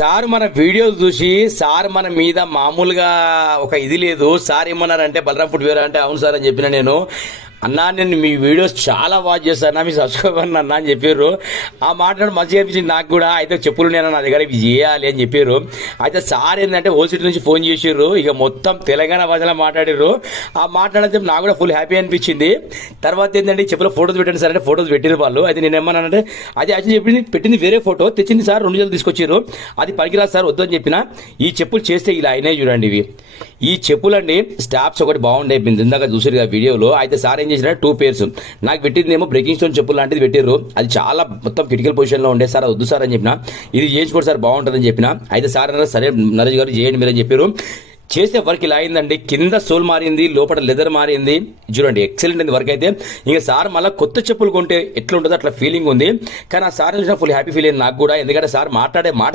Sir మన video చూసి sir మన మీద మామూలుగా ఒక ఇది లేదు. సార్ ఏమన్నారంటే బలరాం ఫుడ్ వేర్ అంటే అవును సార్ అని చెప్పిన నేను. అన్నా నేను మీ వీడియోస్ చాలా వాచ్ చేస్తాను, మీ సబ్స్క్రైబర్ అన్నా అని చెప్పారు. ఆ మాట్లాడు మంచిగా అనిపించింది నాకు కూడా. అయితే చెప్పులు నేను నా దగ్గర ఇవి చేయాలి అని చెప్పారు. అయితే సార్ ఏంటంటే ఓసిటీ నుంచి ఫోన్ చేసారు, ఇక మొత్తం తెలంగాణ భాషలో మాట్లాడారు. ఆ మాట్లాడితే నాకు కూడా ఫుల్ హ్యాపీ అనిపించింది. తర్వాత ఏంటంటే చెప్పుల ఫోటోస్ పెట్టండి సార్ అంటే ఫోటోస్ పెట్టిన వాళ్ళు. అయితే నేను ఏమన్నానంటే అది యాక్చువల్లీ చెప్పింది పెట్టింది వేరే ఫోటో, తెచ్చింది సార్ 2 జతలు తీసుకొచ్చారు. అది పనికిరాదు సార్ వద్దు అని చెప్పిన. ఈ చెప్పులు చేస్తే ఇలా అయినాయి చూడండి. ఇవి ఈ చెప్పులండి స్టాప్స్ ఒకటి బాగుండే ఇందాక చూసారు కదా వీడియోలో. అయితే సార్ ఏం చేసిన 2 పేర్స్ నాకు పెట్టింది ఏమో బ్రేకింగ్ స్టోన్ చెప్పులు లాంటిది పెట్టారు. అది చాలా మొత్తం క్రిటికల్ పొజిషన్ లో ఉండే. సార్ వద్దు సార్ అని చెప్పిన. ఇది చేయించుకోండి సార్ బాగుంటుందని చెప్పిన. అయితే సార్ అన్నారు సరే నరేష్ గారు చేయండి మీరని చెప్పారు. చేసే వర్క్ ఇలా అయిందండి. కింద సోల్ మారింది, లోపల లెదర్ మారింది. చూడండి ఎక్సలెంట్ అయింది వర్క్ అయితే. ఇంకా సార్ మళ్ళీ కొత్త చెప్పులు కొంటే ఎట్లా ఉంటుందో అట్లా ఫీలింగ్ ఉంది. కానీ ఆ సార్ ఫుల్ హ్యాపీ ఫీల్ అయింది నాకు కూడా. ఎందుకంటే సార్ మాట్లాడే మాట